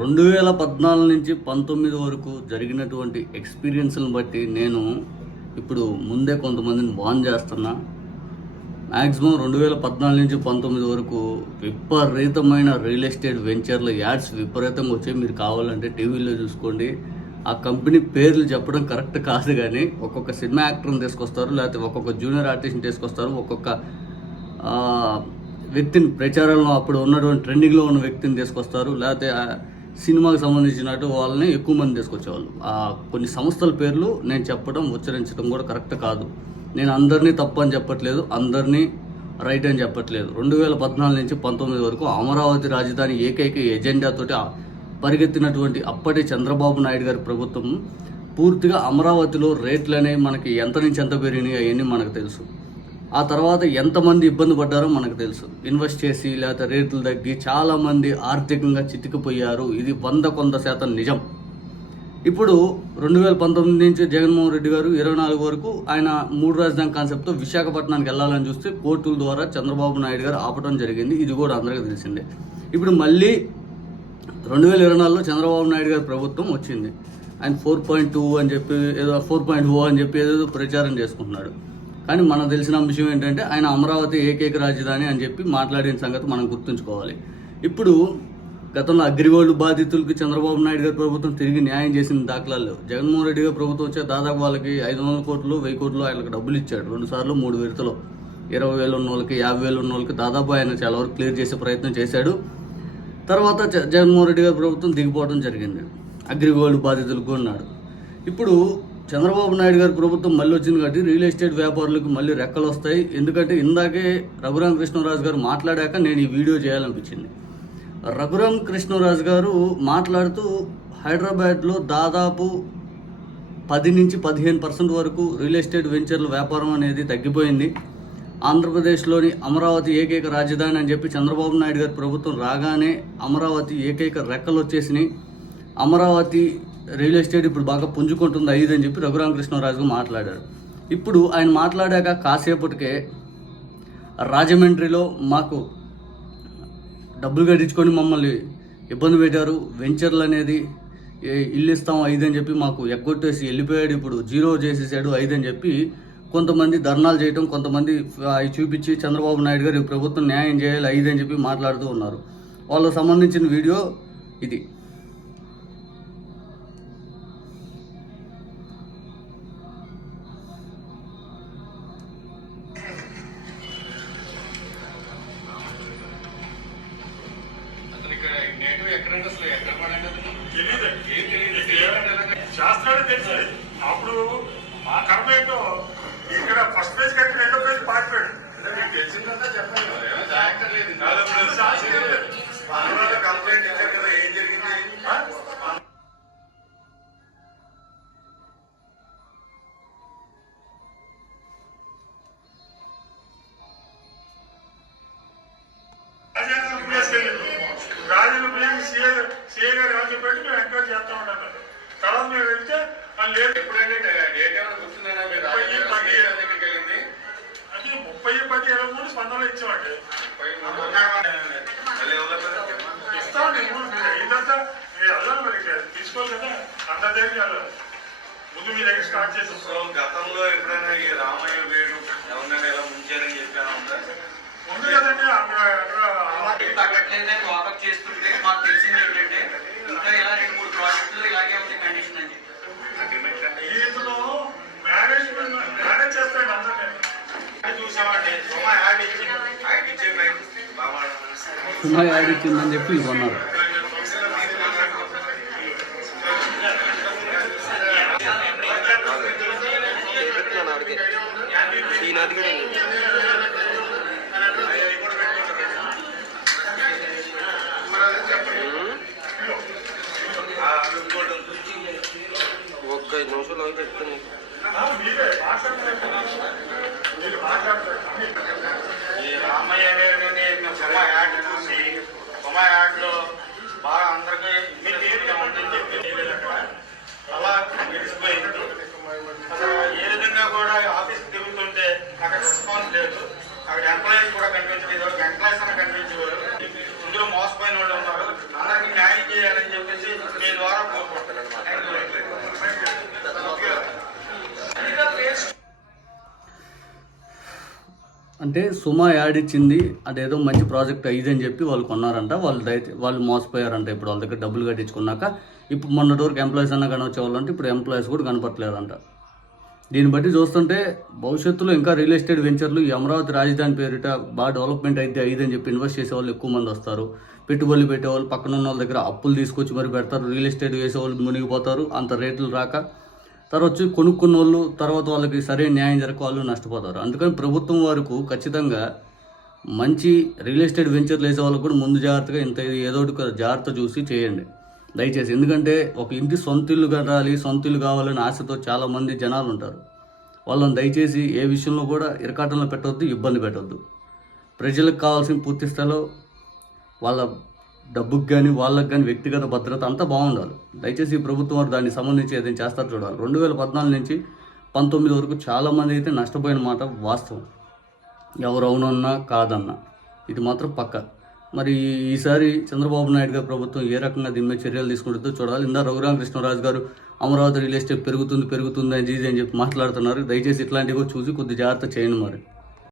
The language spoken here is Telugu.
రెండు వేల పద్నాలుగు నుంచి పంతొమ్మిది వరకు జరిగినటువంటి ఎక్స్పీరియన్స్ని బట్టి నేను ఇప్పుడు ముందే కొంతమందిని బాన్ చేస్తున్నా. మ్యాక్సిమం రెండు వేల పద్నాలుగు నుంచి పంతొమ్మిది వరకు విపరీతమైన రియల్ ఎస్టేట్ వెంచర్ల యాడ్స్ విపరీతంగా వచ్చాయి. మీరు కావాలంటే టీవీలో చూసుకోండి. ఆ కంపెనీ పేర్లు చెప్పడం కరెక్ట్ కాదు కానీ ఒక్కొక్క సినిమా యాక్టర్ని తీసుకొస్తారు లేకపోతే ఒక్కొక్క జూనియర్ ఆర్టిస్ట్ని తీసుకొస్తారు. ఒక్కొక్క వ్యక్తిని ప్రచారంలో అప్పుడు ఉన్నటువంటి ట్రెండింగ్లో ఉన్న వ్యక్తిని తీసుకొస్తారు. లేకపోతే సినిమాకి సంబంధించినట్టు వాళ్ళని ఎక్కువ మంది తీసుకొచ్చేవాళ్ళు. ఆ కొన్ని సంస్థల పేర్లు నేను చెప్పడం ఉచ్చరించడం కూడా కరెక్ట్ కాదు. నేను అందరినీ తప్పు అని చెప్పట్లేదు అందరినీ రైట్ అని చెప్పట్లేదు. రెండు వేల పద్నాలుగు నుంచి పంతొమ్మిది వరకు అమరావతి రాజధాని ఏకైక ఎజెండాతోటి పరిగెత్తినటువంటి అప్పటి చంద్రబాబు నాయుడు గారి ప్రభుత్వం పూర్తిగా అమరావతిలో రేట్లు అనేవి మనకి ఎంత నుంచి ఎంత పెరిగినాయి అవన్నీ మనకు తెలుసు. ఆ తర్వాత ఎంతమంది ఇబ్బంది పడ్డారో మనకు తెలుసు. ఇన్వెస్ట్ చేసి లేకపోతే రేట్లు తగ్గి చాలామంది ఆర్థికంగా చితికిపోయారు. ఇది వంద కొంద శాతం నిజం. ఇప్పుడు రెండు వేల పంతొమ్మిది నుంచి జగన్మోహన్ రెడ్డి గారు ఇరవై నాలుగు వరకు ఆయన మూడు రాజధాని కాన్సెప్ట్తో విశాఖపట్నానికి వెళ్ళాలని చూస్తే కోర్టుల ద్వారా చంద్రబాబు నాయుడు గారు ఆపడం జరిగింది. ఇది కూడా అందరికీ తెలిసిందే. ఇప్పుడు మళ్ళీ రెండు వేల ఇరవై నాలుగులో చంద్రబాబు నాయుడు గారి ప్రభుత్వం వచ్చింది. ఆయన ఫోర్ పాయింట్ టూ అని చెప్పి ఏదో ఫోర్ పాయింట్ ఓ అని చెప్పి ఏదో ప్రచారం చేసుకుంటున్నాడు. కానీ మనకు తెలిసిన విషయం ఏంటంటే ఆయన అమరావతి ఏకైక రాజధాని అని చెప్పి మాట్లాడిన సంగతి మనం గుర్తుంచుకోవాలి. ఇప్పుడు గతంలో అగ్రిగోల్డ్ బాధితులకు చంద్రబాబు నాయుడు గారి ప్రభుత్వం తిరిగి న్యాయం చేసిన దాఖలాలు లేవు. జగన్మోహన్ రెడ్డి గారి ప్రభుత్వం వచ్చే దాదాపు వాళ్ళకి ఐదు వందల కోట్లు వెయ్యి కోట్లు ఆయనకు డబ్బులు ఇచ్చాడు. రెండు సార్లు మూడు విడతలు. ఇరవై వేలు ఉన్న వాళ్ళకి యాభై వేలు ఉన్న వాళ్ళకి దాదాపు ఆయన చాలా వరకు క్లియర్ చేసే ప్రయత్నం చేశాడు. తర్వాత జగన్మోహన్ రెడ్డి గారి ప్రభుత్వం దిగిపోవడం జరిగింది. అగ్రిగోల్డ్ బాధితులకు ఉన్నాడు ఇప్పుడు చంద్రబాబు నాయుడు గారి ప్రభుత్వం మళ్ళీ వచ్చింది కాబట్టి రియల్ ఎస్టేట్ వ్యాపారులకు మళ్ళీ రెక్కలు వస్తాయి. ఎందుకంటే ఇందాకే రఘురామ కృష్ణరాజు గారు మాట్లాడాక నేను ఈ వీడియో చేయాలనిపించింది. రఘురామ్ కృష్ణరాజు గారు మాట్లాడుతూ హైదరాబాద్లో దాదాపు పది నుంచి పదిహేను పర్సెంట్ వరకు రియల్ ఎస్టేట్ వెంచర్ల వ్యాపారం అనేది తగ్గిపోయింది. ఆంధ్రప్రదేశ్లోని అమరావతి ఏకైక రాజధాని అని చెప్పి చంద్రబాబు నాయుడు గారి ప్రభుత్వం రాగానే అమరావతి ఏకైక రెక్కలు వచ్చేసినాయి. అమరావతి రియల్ ఎస్టేట్ ఇప్పుడు బాగా పుంజుకుంటుంది ఐదు అని చెప్పి రఘురామకృష్ణరాజు మాట్లాడారు. ఇప్పుడు ఆయన మాట్లాడాక కాసేపటికే రాజమండ్రిలో మాకు డబ్బులు గడించుకొని మమ్మల్ని ఇబ్బంది పెట్టారు. వెంచర్లు అనేది ఇల్లు ఇస్తాం ఐదు అని చెప్పి మాకు ఎగ్గొట్టేసి వెళ్ళిపోయాడు. ఇప్పుడు జీరో చేసేసాడు ఐదు అని చెప్పి కొంతమంది ధర్నాలు చేయటం కొంతమంది అవి చూపించి చంద్రబాబు నాయుడు గారు ప్రభుత్వం న్యాయం చేయాలి ఐదు అని చెప్పి మాట్లాడుతూ ఉన్నారు. వాళ్ళకు సంబంధించిన వీడియో ఇది. శాస్త్రాలు తెలుసు. అప్పుడు మా కర్మ ఏంటో ఇక్కడ ఫస్ట్ పేజ్ కట్టి రెండో పేజ్ పాటిపోయాడు తెలిసిందంతా చెప్పండి ప్లేస్ సీఏ సీఏ గారు రాజు పెట్టి మేము ఎంక్వైరీ చేస్తా ఉన్నాం తర్వాత మేము వెళ్తే వాళ్ళు లేదు ఎప్పుడంటే డేట్ ఏమైనా గుర్తుందా మీరు ముప్పై రాజకీయ పది. సీఎం దగ్గరికి వెళ్ళింది? అది ముప్పై పది ఇరవై మూడు స్పందనలు ఇచ్చేవాడు ముప్పై మూడు. మళ్ళీ ఎవరు ఇస్తామండి ఇదంతా మీరు వెళ్ళాలి మరి తీసుకోవాలి కదా. అందరి దగ్గరికి వెళ్ళాలి. ముందు మీ దగ్గర స్టార్ట్ చేసి గతంలో ఎప్పుడైనా ఈ రామయ్య వేడు ఎవరినైనా ఎలా ముంచారని చెప్పాను తగ్గట్లేదని వాకప్ చేస్తుంటే మాకు తెలిసింది ఏంటంటే ఇంకా ఇలా రెండు మూడు ప్రాజెక్టులు ఇలాగే ఉంది కండిషన్ అని చూసామండి. యాడ్ ఇచ్చిందని చెప్పి కొన్నారు ఒక్క ఐదు నిమిషాలు ఆగి చెప్తాను ఆ, మీరే మాట్లాడతారు మీరు మాట్లాడతారు ఈ రామయ్య అనేది మేము యాడ్ చూసి సొమ్మ యాడ్లో బాగా అందరికీ మీకు ఏం చెప్పండి చెప్పి అలా గడిచిపోయింది అసలు ఏ విధంగా కూడా ఆఫీస్ తిరుగుతుంటే అక్కడ రెస్పాన్స్ లేదు అక్కడ ఎంప్లాయీస్ కూడా కనిపించలేదు ఎంప్లాయీస్ అని కనిపించేవారు ఇందులో మోసపోయిన వాళ్ళు ఉన్నారు అందరికి న్యాయం చేయాలని చెప్పి అంటే సుమా యాడ్ ఇచ్చింది అదేదో మంచి ప్రాజెక్ట్ అయ్యింది అని చెప్పి వాళ్ళు కొన్నారంట. వాళ్ళు దయచే వాళ్ళు మోసపోయారంట ఇప్పుడు వాళ్ళ దగ్గర డబ్బులు కట్టించుకున్నాక. ఇప్పుడు మొన్నటి వరకు ఎంప్లాయీస్ అన్న కనొచ్చేవాళ్ళంటే ఇప్పుడు ఎంప్లాయీస్ కూడా కనపట్లేదంట దీన్ని బట్టి చూస్తుంటే భవిష్యత్తులో ఇంకా రియల్ ఎస్టేట్ వెంచర్లు ఈ అమరావతి రాజధాని పేరిట బాగా డెవలప్మెంట్ అయితే అయ్యిందని చెప్పి ఇన్వెస్ట్ చేసే వాళ్ళు ఎక్కువ మంది వస్తారు. పెట్టుబడులు పెట్టేవాళ్ళు పక్కన ఉన్న వాళ్ళ దగ్గర అప్పులు తీసుకొచ్చి మరి పెడతారు. రియల్ ఎస్టేట్ వేసేవాళ్ళు మునిగిపోతారు. అంత రేట్లు రాక తర్వాత వచ్చి కొనుక్కున్న వాళ్ళు తర్వాత వాళ్ళకి సరైన న్యాయం జరగ వాళ్ళు నష్టపోతారు. అందుకని ప్రభుత్వం వరకు ఖచ్చితంగా మంచి రియల్ ఎస్టేట్ వెంచర్లు వేసే వాళ్ళకు కూడా ముందు జాగ్రత్తగా ఇంత ఏదో ఒకటి జాగ్రత్త చూసి చేయండి. దయచేసి. ఎందుకంటే ఒక ఇంటి సొంత ఇల్లు కట్టాలి సొంత ఇల్లు కావాలని ఆశతో చాలామంది జనాలు ఉంటారు. వాళ్ళని దయచేసి ఏ విషయంలో కూడా ఇరకాటంలో పెట్టవద్దు ఇబ్బంది పెట్టవద్దు ప్రజలకు కావాల్సిన పూర్తి స్థాయిలో వాళ్ళ డబ్బుకి కానీ వాళ్ళకి కానీ వ్యక్తిగత భద్రత అంతా బాగుండాలి. దయచేసి ఈ ప్రభుత్వం వారు దానికి సంబంధించి ఏదైనా చేస్తారు చూడాలి. రెండు వేల పద్నాలుగు నుంచి పంతొమ్మిది వరకు చాలామంది అయితే నష్టపోయిన మాట వాస్తవం. ఎవరు అవునన్నా కాదన్నా. ఇది మాత్రం పక్క. మరి ఈసారి చంద్రబాబు నాయుడు గారి ప్రభుత్వం ఏ రకంగా దీని మీద చర్యలు తీసుకుంటుందో చూడాలి. ఇందా రఘురామకృష్ణరాజు గారు అమరావతి రియల్ ఎస్టేట్ పెరుగుతుంది పెరుగుతుంది అని అని చెప్పి మాట్లాడుతున్నారు. దయచేసి ఇట్లాంటివి కూడా చూసి కొద్ది జాగ్రత్త చేయండి మరి.